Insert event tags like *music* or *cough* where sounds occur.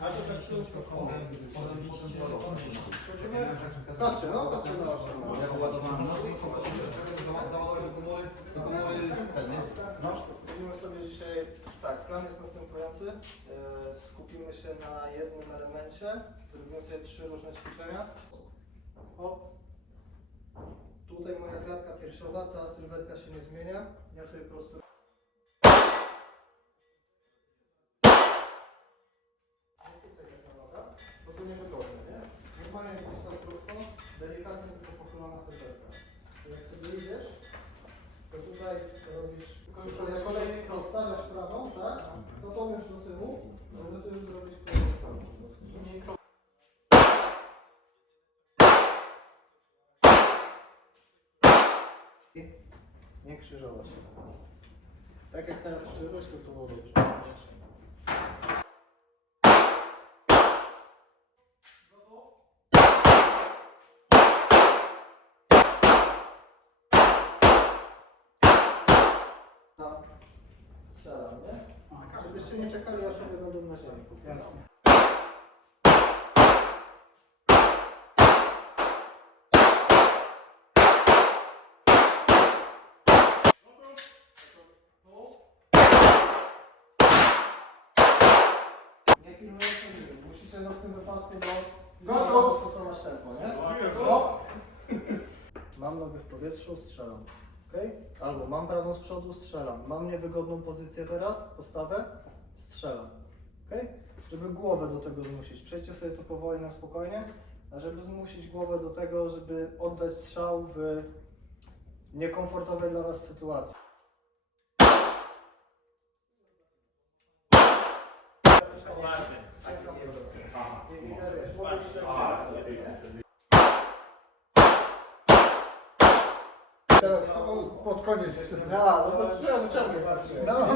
A to tak się Patrzę, no patrzę na ośmiu. No, Robimy sobie dzisiaj, tak, plan jest następujący. E, Skupimy się na jednym elemencie. Zrobimy sobie trzy różne ćwiczenia. O. Tutaj moja klatka piersiowa, cała sylwetka się nie zmienia. Ja delikatnie tylko sylwetka. Jak sobie idziesz, to tutaj robisz, jak kolej rozstawiasz prawą, tak? To już do tyłu, żeby ty już zrobić prawą. I nie krzyżować. Tak jak teraz krzyżować, to było dobrze. Tak. Strzelam, nie? Żebyście nie czekali, aż one będą na ziemi. prostu. Nie pilnujecie nigdy. Musicie no w tym wypadku do do dostosować tempo, nie? No. *laughs* Mam nogę w powietrzu, strzelam. Okay? Albo mam prawą z przodu, strzelam. Mam niewygodną pozycję teraz, postawę, strzelam. Okay? Żeby głowę do tego zmusić. Przejdźcie sobie to powoli na spokojnie, a żeby zmusić głowę do tego, żeby oddać strzał w niekomfortowej dla Was sytuacji. Teraz o, pod koniec. A, no to strzelam, czemu patrzę? No,